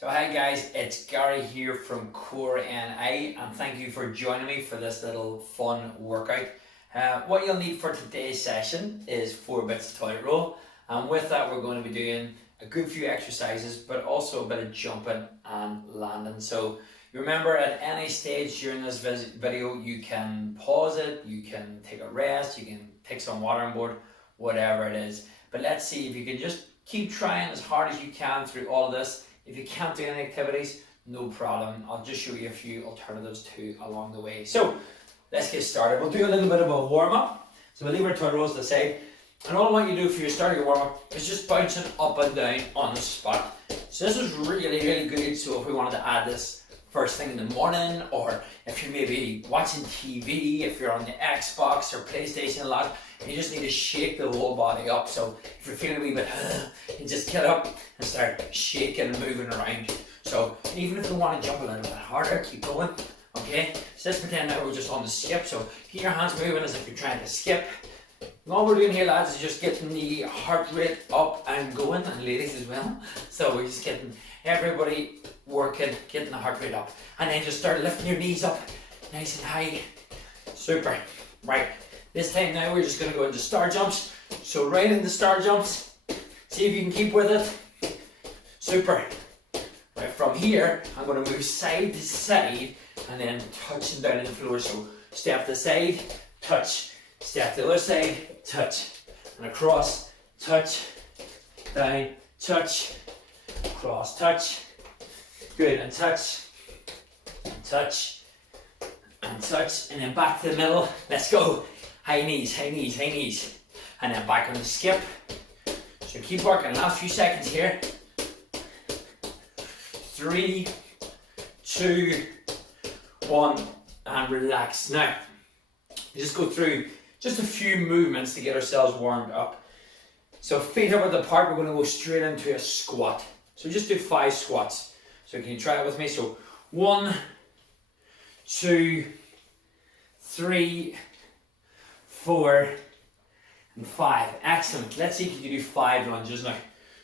So hi guys, it's Gary here from Core NI and thank you for joining me for this little fun workout. What you'll need for today's session is 4 bits of toilet roll, and with that we're going to be doing a good few exercises but also a bit of jumping and landing. So you remember at any stage during this video you can pause it, you can take a rest, you can take some water on board, whatever it is. But let's see if you can just keep trying as hard as you can through all of this. If you can't do any activities, no problem. I'll just show you a few alternatives too along the way. So let's get started. We'll do a little bit of a warm up. So we'll leave our toilet rolls to the side. And all I want you to do for your starting warm up is just bouncing up and down on the spot. So this is really good. So if we wanted to add this first thing in the morning, or if you're maybe watching TV, if you're on the Xbox or PlayStation a lot, and you just need to shake the whole body up. So if you're feeling a wee bit, you just get up and start shaking and moving around. So even if you want to jump a little bit harder, keep going. Okay, so let's pretend that we're just on the skip. So keep your hands moving as if you're trying to skip. And all we're doing here, lads, is just getting the heart rate up and going, and ladies as well. So we're just getting everybody working, getting the heart rate up, and then just start lifting your knees up nice and high. Super. Right, this time now we're just going to go into star jumps. So right into star jumps, see if you can keep with it. Super. Right, from here I'm going to move side to side and then touching down on the floor. So step to the side, touch, step to the other side, touch, and across, touch, down, touch, cross, touch. Good, and touch, and touch, and touch, and then back to the middle. Let's go. High knees, high knees, high knees. And then back on the skip. So keep working. Last few seconds here. 3, 2, 1, and relax. Now, just go through just a few movements to get ourselves warmed up. So feet up at the park, we're going to go straight into a squat. So just do 5 squats. So can you try it with me? So 1, 2, 3, 4, and 5. Excellent. Let's see if you can do 5 lunges now.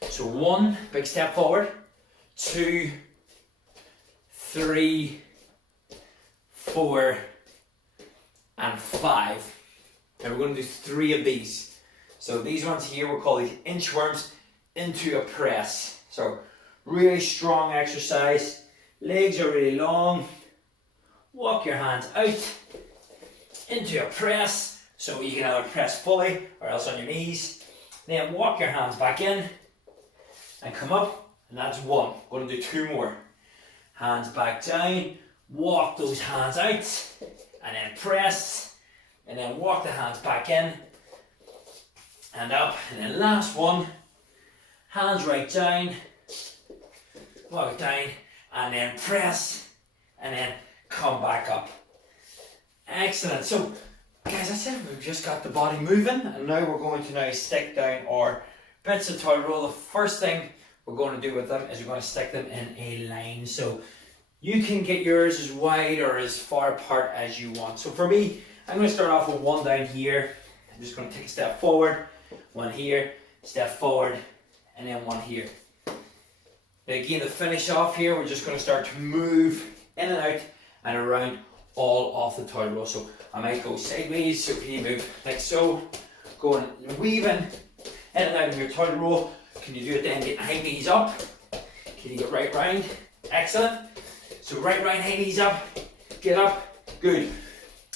So 1, big step forward. 2, 3, 4, and 5. And we're going to do 3 of these. So these ones here, we'll call these inchworms into a press. So really strong exercise. Legs are really long. Walk your hands out into a press. So you can either press fully or else on your knees. Then walk your hands back in and come up. And that's 1. We're going to do 2 more. Hands back down. Walk those hands out. And then press. And then walk the hands back in and up. And then last one. Hands right down. Walk it down, and then press, and then come back up. Excellent. So, guys, that's it. We've just got the body moving, and now we're going to now stick down our bits of toilet roll. The first thing we're going to do with them is we're going to stick them in a line. So, you can get yours as wide or as far apart as you want. So, for me, I'm going to start off with 1 down here. I'm just going to take a step forward, 1 here, step forward, and then 1 here. Again, to finish off here, we're just going to start to move in and out and around all off the toilet roll. So I might go sideways, so can you move like so, going weaving in and out of your toilet roll. Can you do it then, get high knees up? Can you get right round? Excellent. So right round, high knees up, get up, good.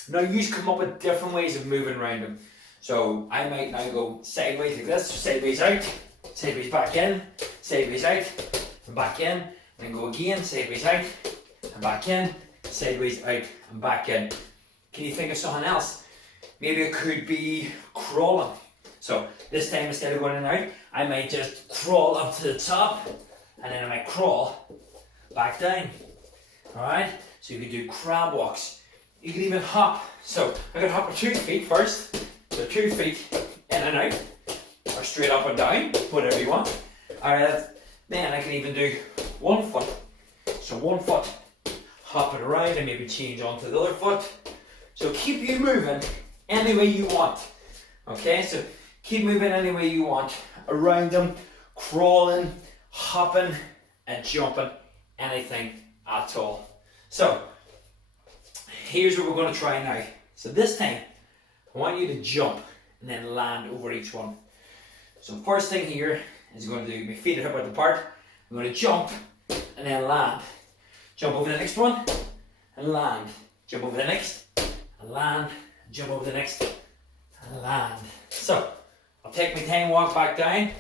Now you come up with different ways of moving around them. So I might now go sideways like this, sideways out, sideways back in, sideways out, and back in, and then go again, sideways out, and back in, sideways out, and back in. Can you think of something else? Maybe it could be crawling. So this time instead of going in and out, I might just crawl up to the top, and then I might crawl back down. Alright, so you could do crab walks. You could even hop. So I could hop with 2 feet first, so 2 feet in and out, or straight up and down, whatever you want. Alright, then I can even do 1 foot. So 1 foot, hop it around and maybe change onto the other foot. So keep you moving any way you want. Okay, so keep moving any way you want. Around them, crawling, hopping and jumping anything at all. So here's what we're going to try now. So this time I want you to jump and then land over each one. So first thing here is going to do my feet are hip width apart. I'm going to jump and then land. Jump over the next one and land. Jump over the next and land. Jump over the next and land. So I'll take my time, walk back down.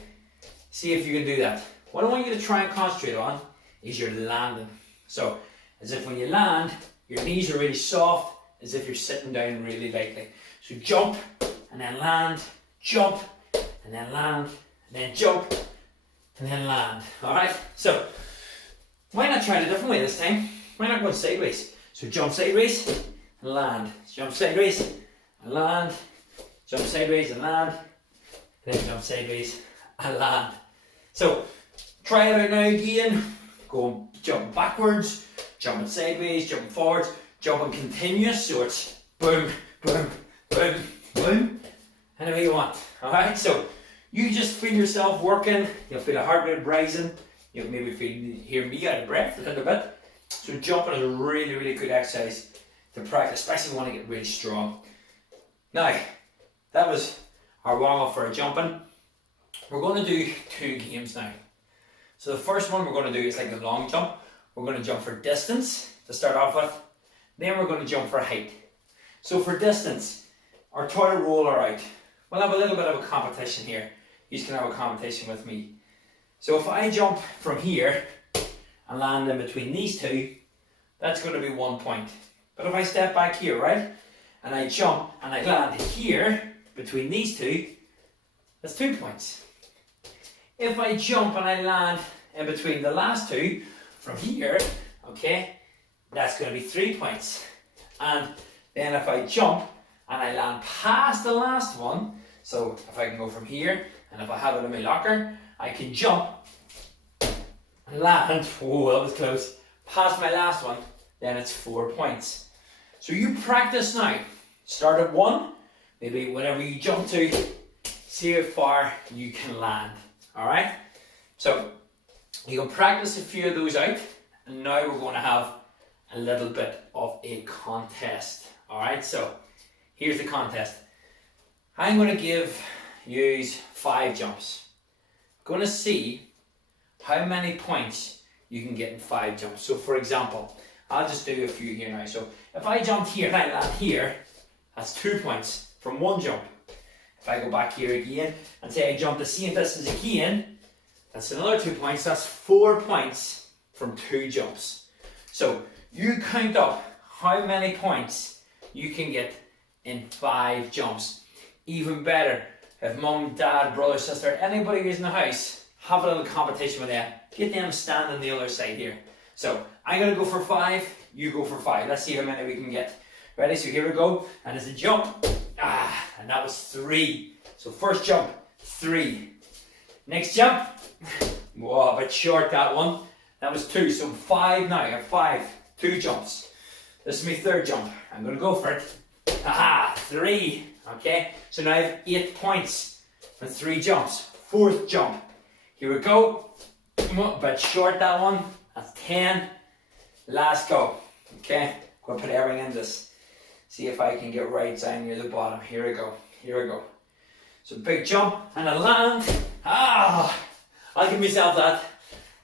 See if you can do that. What I want you to try and concentrate on is your landing. So as if when you land, your knees are really soft, as if you're sitting down really lightly. So jump and then land, jump and then land, and then jump and then land. Alright, so why not try it a different way this time? Why not go sideways? So jump sideways and land, jump sideways and land, jump sideways and land, then jump sideways and land. So try it out now again. Go jump backwards, jumping sideways, jumping forwards, jumping continuous. So it's boom, boom, boom, boom, any way you want. Alright, so you just feel yourself working. You'll feel a heart rate rising. You'll maybe hear me out of breath a little bit. So jumping is a really, really good exercise to practice, especially when you want to get really strong. Now, that was our warm up for our jumping. We're going to do 2 games now. So the first one we're going to do is like a long jump. We're going to jump for distance to start off with. Then we're going to jump for height. So for distance, our toilet roll are out. We'll have a little bit of a competition here. You can have a competition with me. So if I jump from here and land in between these two, that's going to be 1 point. But if I step back here, right, and I jump and I land here between these two, that's 2 points. If I jump and I land in between the last two from here, okay, that's going to be 3 points. And then if I jump and I land past the last one, so if I can go from here and if I have it in my locker, I can jump and land, oh that was close, past my last one, then it's 4 points. So you practice now. Start at 1, maybe whatever you jump to, see how far you can land. Alright? So you can practice a few of those out, and now we're going to have a little bit of a contest. Alright, so here's the contest. I'm going to give you 5 jumps. I'm going to see how many points you can get in 5 jumps. So for example, I'll just do a few here now. So if I jumped here and I land here, that's 2 points from 1 jump. If I go back here again and say I jump the same distance again, that's another 2 points. That's 4 points from 2 jumps. So you count up how many points you can get in 5 jumps. Even better, if mum, dad, brother, sister, anybody who's in the house, have a little competition with them. Get them standing on the other side here. So I'm going to go for 5, you go for 5. Let's see how many we can get. Ready? So here we go. And it's a jump. And that was 3. So first jump, 3. Next jump. Whoa, a bit short that one. That was 2. So 5 now. I have 5. 2 jumps. This is my 3rd jump. I'm going to go for it. 3. Okay. So now I have 8 points for 3 jumps. 4th jump. Here we go. A bit short that one. That's 10. Last go. Okay. Going to put everything in this. See if I can get right down near the bottom. Here we go. Here we go. So big jump and a land. I'll give myself that.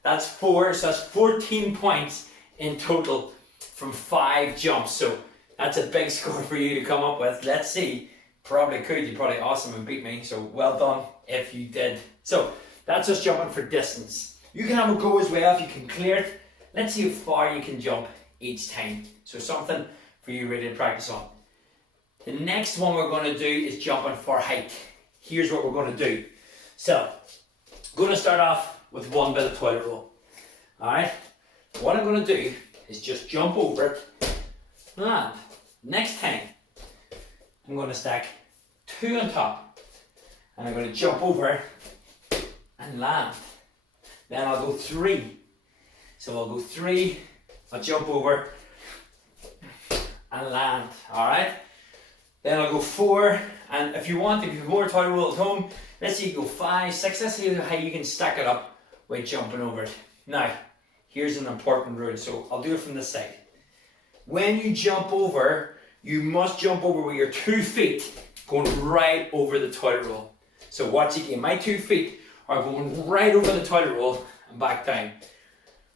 That's 4. So that's 14 points in total from 5 jumps. So that's a big score for you to come up with. Let's see. Probably could. You're probably awesome and beat me. So well done if you did. So that's just jumping for distance. You can have a go as well if you can clear it. Let's see how far you can jump each time. So something for you really to practice on. The next one we're going to do is jumping for height. Here's what we're going to do. So, I'm going to start off with 1 bit of toilet roll. Alright? What I'm going to do is just jump over it, land. Next time, I'm going to stack 2 on top. And I'm going to jump over and land. Then I'll go 3. So I'll go 3, I'll jump over and land. Alright? Then I'll go 4, and if you want, if you have more toilet roll at home, let's say you go 5, 6, let's see how you can stack it up by jumping over it. Now, here's an important rule. So I'll do it from this side. When you jump over, you must jump over with your 2 feet going right over the toilet roll. So watch again. My 2 feet are going right over the toilet roll and back down.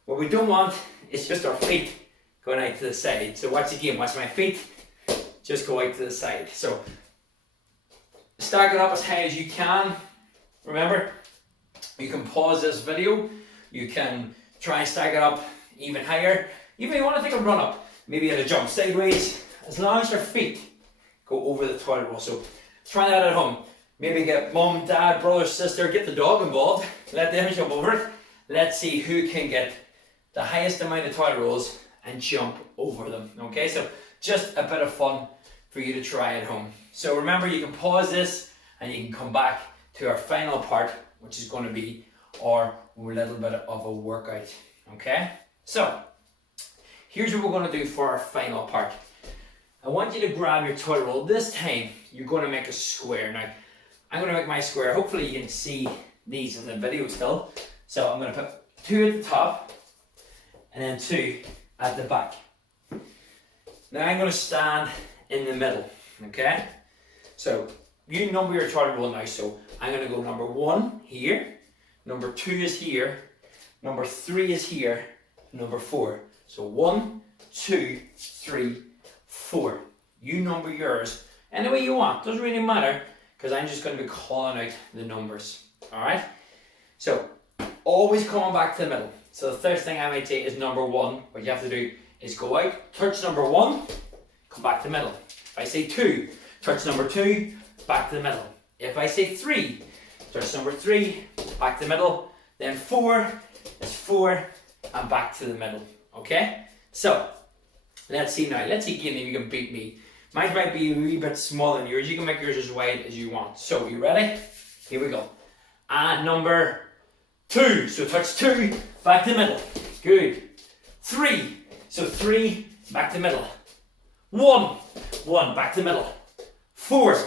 What we don't want is just our feet going out to the side. So watch again. Watch my feet just go out to the side. So stack it up as high as you can. Remember, you can pause this video. You can try and stack it up even higher. Even if you want to take a run up, maybe at a jump sideways, as long as your feet go over the toilet roll. So try that at home. Maybe get mom, dad, brother, sister, get the dog involved. Let them jump over it. Let's see who can get the highest amount of toilet rolls and jump over them. Okay, so just a bit of fun for you to try at home. So remember, you can pause this and you can come back to our final part, which is going to be our little bit of a workout. Okay, so here's what we're going to do for our final part. I want you to grab your toilet roll. This time you're going to make a square. Now I'm going to make my square. Hopefully you can see these in the video still. So I'm going to put 2 at the top and then 2 at the back. Now I'm going to stand in the middle. Okay, so you number your toilet roll now. So I'm going to go number 1 here, number 2 is here, number 3 is here, number 4. So 1, 2, 3, 4. You number yours any way you want. Doesn't really matter, because I'm just going to be calling out the numbers. Alright? So always coming back to the middle. So the first thing I might say is number 1. What you have to do is go out, touch number 1, come back to the middle. If I say 2, touch number 2, back to the middle. If I say 3, touch number 3, back to the middle. Then 4 is 4 and back to the middle. Okay? So let's see now. Let's see again if you can beat me. Mine might be a wee bit smaller than yours. You can make yours as wide as you want. So you ready? Here we go. And number 2. So touch 2, back to the middle. Good. 3. So 3, back to the middle. 1, back to the middle. 4.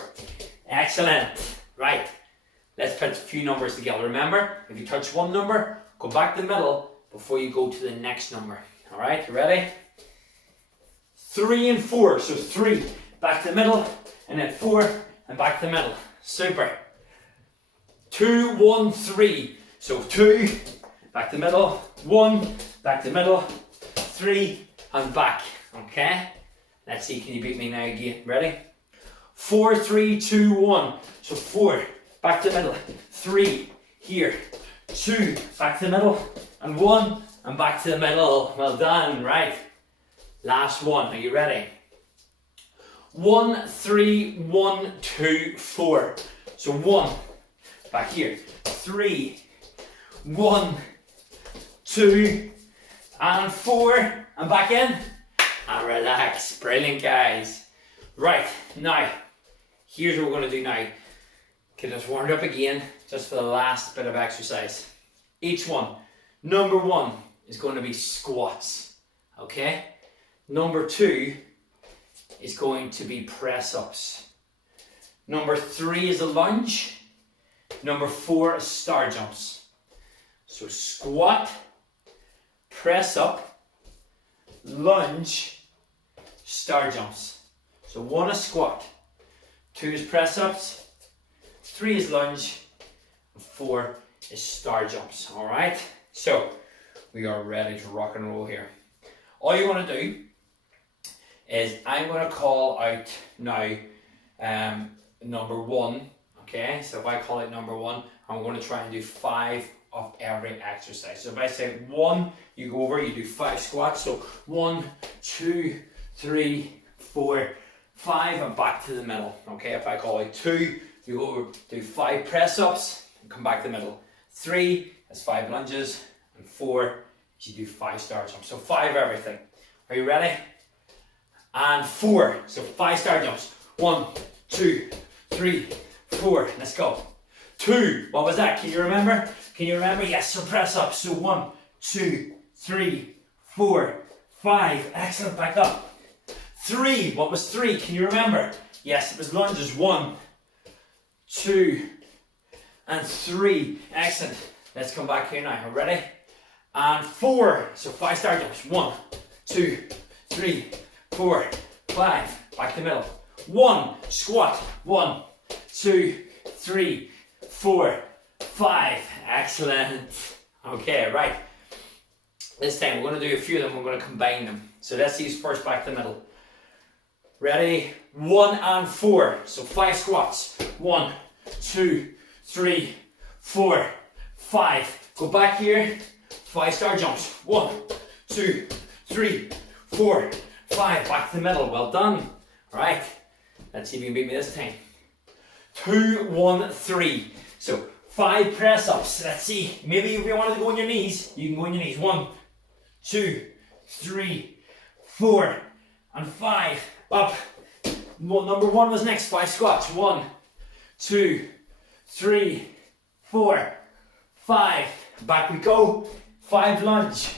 Excellent. Right. Let's put a few numbers together. Remember, if you touch one number, go back to the middle before you go to the next number. Alright, you ready? 3 and 4. So 3, back to the middle, and then 4, and back to the middle. Super. 2, 1, 3. So 2, back to the middle, 1, back to the middle, 3, and back. Okay? Let's see, can you beat me now again? Ready? 4, 3, 2, 1. So 4, back to the middle, 3, here, 2, back to the middle, and 1, and back to the middle. Well done, right. Last one, are you ready? 1, 3, 1, 2, 4. So 1, back here, 3, 1, 2, and 4, and back in, and relax. Brilliant, guys. Right, now, here's what we're going to do now. Get us warmed up again, just for the last bit of exercise. Each one. Number 1 is going to be squats, okay? Number 2 is going to be press-ups. Number 3 is a lunge. Number 4 is star jumps. So squat, press up, lunge, star jumps. So 1 is squat, 2 is press ups, 3 is lunge, and 4 is star jumps. Alright, so we are ready to rock and roll here. All you want to do is I'm going to call out now number 1. Okay, so if I call it number 1, I'm going to try and do 5 of every exercise. So if I say 1, you go over, you do 5 squats. So 1, 2, 3, 4, 5, and back to the middle. Okay, if I call it 2, you go over, do 5 press ups and come back to the middle. 3 is 5 lunges, and 4 you do 5 star jumps. So 5 everything. Are you ready? And 4. So 5 star jumps. 1, 2, 3, 4. Let's go. 2. What was that? Can you remember? Can you remember? Yes. So press up. So 1, 2, 3, 4, 5. Excellent. Back up. 3. What was 3? Can you remember? Yes. It was lunges. 1, 2, and 3. Excellent. Let's come back here now. Ready? and 4. So 5 star jumps. 1, 2, 3, 4, 5. Back to the middle. 1, squat. 1, 2, 3, 4, 5. Excellent. Okay, right. This time we're going to do a few of them. We're going to combine them. So let's use first back to the middle. Ready? 1 and 4. So 5 squats. 1, 2, 3, 4, 5. Go back here. 5 star jumps. 1, 2, 3, 4, 5. Back to the middle. Well done. Alright. Let's see if you can beat me this time. 2, 1, 3. So 5 press ups. Let's see. Maybe if you wanted to go on your knees, you can go on your knees. 1, 2, 3, 4, and 5. Up. Well, number 1 was next. 5 squats. 1, 2, 3, 4, 5. Back we go. 5 lunge.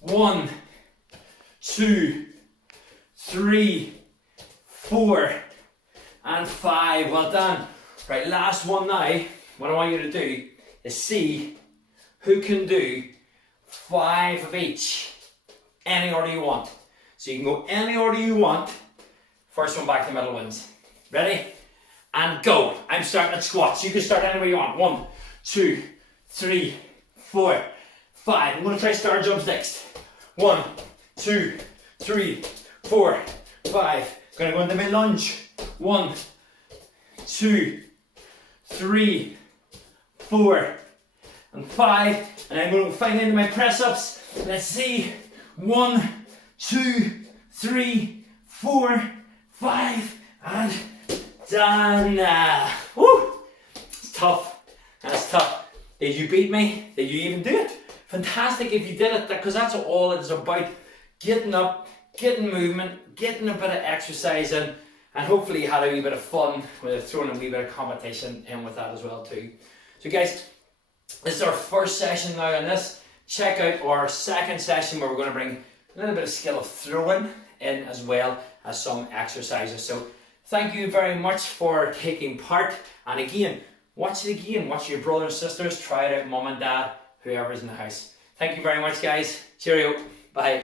1, 2, 3, 4, and 5. Well done. Right, last one now. What I want you to do is see who can do 5 of each. Any order you want. So you can go any order you want. First one back to the middle wins. Ready? And go. I'm starting at squats. You can start anywhere you want. 1, 2, 3, 4, 5. I'm going to try star jumps next. 1, 2, 3, 4, 5. Going to go into mid lunge. 1, 2, 3, 4, and 5. And I'm going to find into my press ups. Let's see. 1, 2, 3, 4, 5, and done. Woo! It's tough. That's tough. Did you beat me? Did you even do it? Fantastic if you did it, because that's all it's about. Getting up, getting movement, getting a bit of exercise in, and hopefully you had a wee bit of fun with throwing a wee bit of competition in with that as well too. So guys, this is our first session now on this. Check out our second session where we're going to bring a little bit of skill of throwing in as well as some exercises. So thank you very much for taking part, and again, watch it again, watch your brothers and sisters, try it out, mum and dad, whoever's in the house. Thank you very much guys, cheerio, bye.